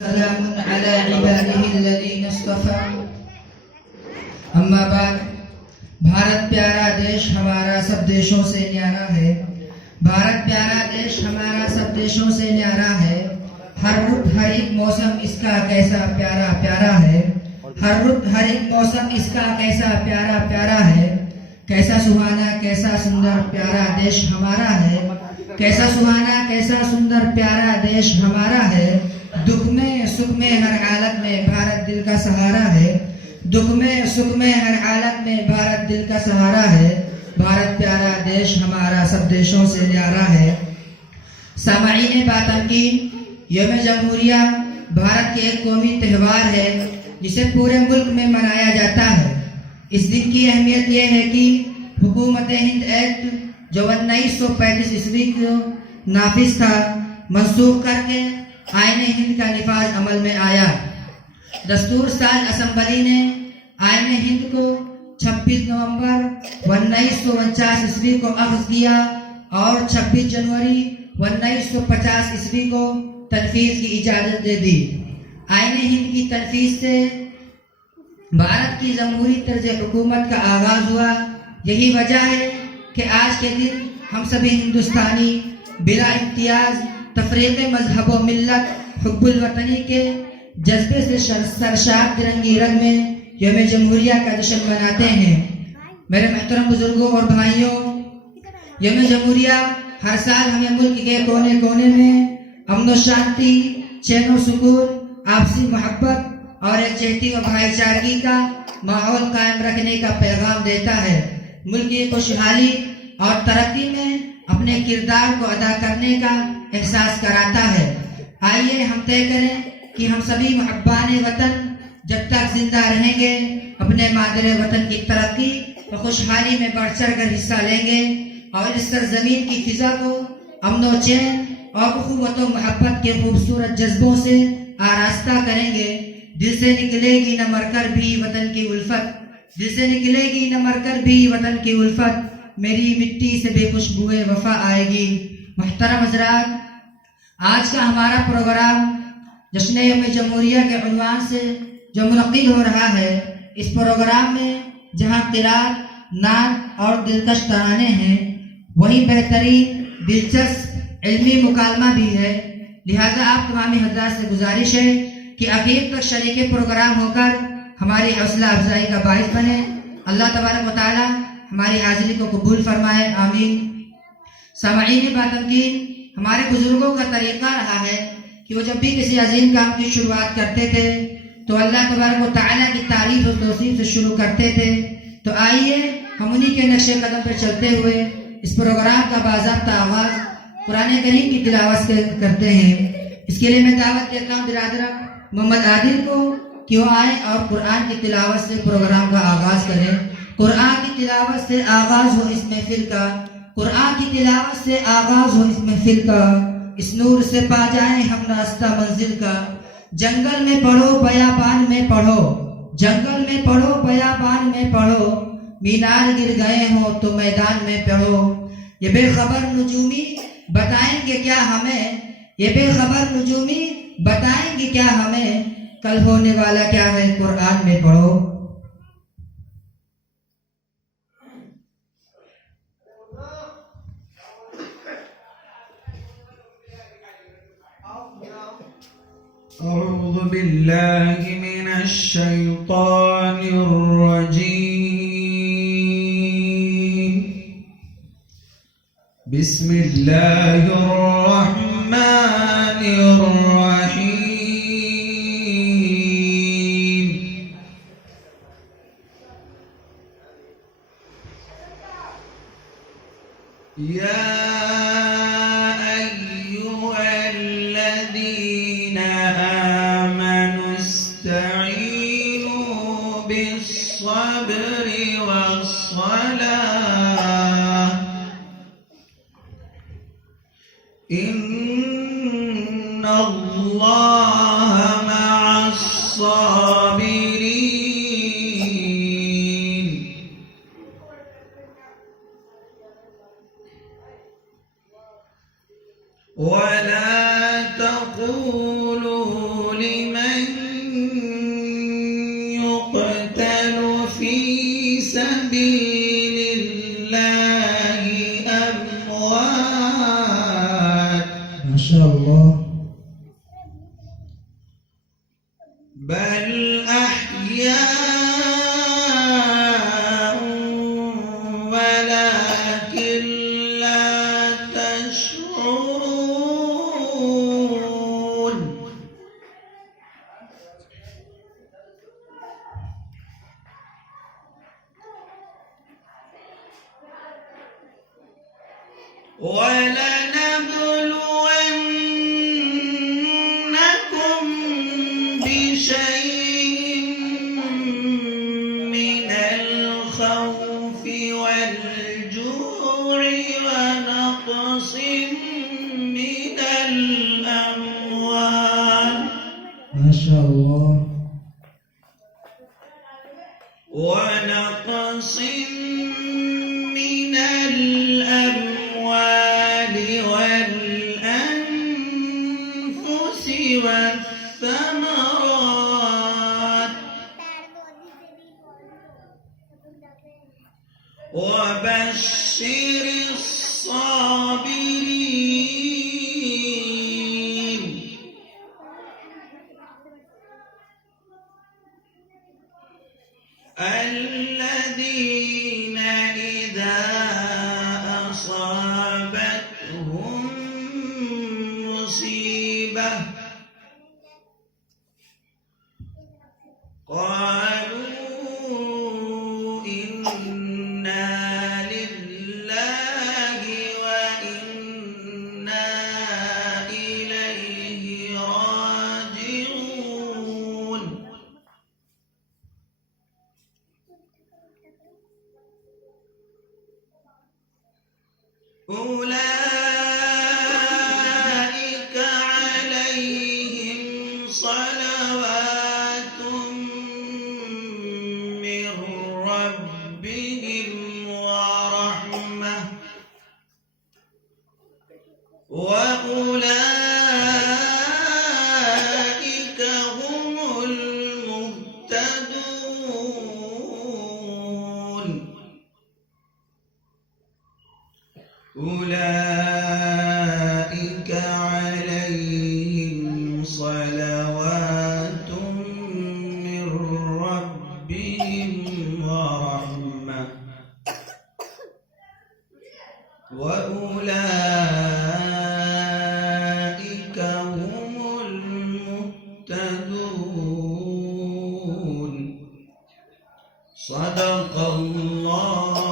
سلام على عباده الذين اصطفى अम्मा बाद भारत प्यारा देश हमारा सब देशों से न्यारा है। भारत प्यारा देश हमारा सब देशों से न्यारा है। हर रुत हर एक मौसम इसका कैसा प्यारा प्यारा है। हर रुत हर एक मौसम इसका कैसा प्यारा प्यारा है। कैसा सुहाना कैसा सुंदर प्यारा देश हमारा है। कैसा सुहाना कैसा सुंदर प्यारा देश हमारा है। दुख में सुख में हर हालत में भारत दिल का सहारा है। दुख में सुख में हर हालत में भारत दिल का सहारा है। भारत प्यारा देश हमारा सब देशों से न्यारा है। सामाईन बातंकीन, यौम जमहूरिया भारत के एक कौमी त्यौहार है जिसे पूरे मुल्क में मनाया जाता है। इस दिन की अहमियत यह है कि हुकूमत हिंद एक्ट जो 1935 ईस्वी को नाफिज था, मनसूख करके आईन हिंद का निफाज अमल में आया। दस्तूर साज असम्बली ने आईन हिंद को 26 नवंबर 1949 ईस्वी को अख्ज़ किया और 26 जनवरी 1950 ईस्वी को तनफीज की इजाज़त दे दी। आईन हिंद की तनफीज से भारत की जमहूरी तर्ज हुकूमत का आगाज हुआ। यही वजह है कि आज के दिन हम सभी हिंदुस्तानी बिला इम्तियाज तफरीक़ मजहब व मिल्लत हुब्बुल वतनी के जज्बे से सरशार तिरंगी रंग में यौम जमहूरिया का जश्न मनाते हैं। मेरे मोहतरम बुजुर्गों और भाइयों, यौम जमहूरिया हर साल हमें मुल्क के कोने कोने में अमन शांति, चैन व सुकून, आपसी मोहब्बत और एकजुटती व भाईचारगी का माहौल कायम रखने का पैगाम देता है। मुल्क की खुशहाली और तरक्की में अपने किरदार को अदा करने का एहसास कराता है। आइए हम तय करें कि हम सभी मुहब्बान वतन जब तक जिंदा रहेंगे अपने मादरे वतन की तरक्की व खुशहाली में बढ़ चढ़ कर हिस्सा लेंगे और इस सरजमीन की फिजा को अमन व चैन और उखुवत व मोहब्बत के खूबसूरत जज्बों से आरास्ता करेंगे। दिल से निकलेगी न मरकर भी वतन की उल्फत, दिल से निकलेगी न मरकर भी वतन की उल्फत, मेरी मिट्टी से बेखुशबुए वफा आएगी। मुहतरम हज़रात, आज का हमारा प्रोग्राम जश्न यौम जमहूरिया के उन्वान से जो मुनक़्क़िद हो रहा है, इस प्रोग्राम में जहाँ क़िरात, नात और दिलकश तराने हैं, वहीं बेहतरीन दिलचस्प इल्मी मुकालमा भी है। लिहाजा आप तमामी हज़रात से गुजारिश है कि आखिर तक शरीक प्रोग्राम होकर हमारी हौसला अफजाई का बाइस बने। अल्लाह तबारक व तआला हमारी हाजिरी को कबूल फरमाए, आमीन। सामाईन बातंकीन, हमारे बुजुर्गों का तरीका रहा है कि वो जब भी किसी अजीम काम की शुरुआत करते थे तो अल्लाह तबारक व तआला की तारीफ और तौसीफ से शुरू करते थे। तो आइए हम उन्हीं के नक्शे कदम पर चलते हुए इस प्रोग्राम का बाज़ाब्ता आगाज़ कुरान करीम की तिलावत से करते हैं। इसके लिए मैं दावत देता हूँ बिरादर मोहम्मद आदिल को कि वो आए और कुरान की तिलावत से प्रोग्राम का आगाज़ करें। कुरान की तिलावत से आगाज़ हो इस महफिल का, कुरान की तिलावत से आगाज़ हो इस महफिल का, इस नूर से पा जाएं हम रास्ता मंजिल का। जंगल में पढ़ो बयाबान में पढ़ो, जंगल में पढ़ो बयाबान में पढ़ो, मीनार गिर गए हो तो मैदान में पढ़ो। ये बेखबर नजूमी बताएंगे क्या हमें, ये बेखबर नजूमी बताएंगे क्या हमें, कल होने वाला क्या है कुरान में पढ़ो। أعوذ بالله من الشيطان الرجيم. بسم الله الرحمن الرحيم. يا أيها الذين آمنوا استعينوا بالصبر والصلاة إن الله مع الصابرين. ولا تقولوا بل أحياء ولكن لا تشعرون ولنبلونكم بشيء من الخوف والجوع ونقص من الأموال ما شاء الله. ونقص من الأموال والأنفس والثمرات وبشر الصابرين الذين إذا أصابتهم مصيبة قالوا إنا لله وإنا إليه راجعون أولئك عليهم صلوات من ربهم ورحمة وأولئك هم المهتدون أولئك عليهم صلوات من ربهم ورحمة وأولئك هم المهتدون صدق الله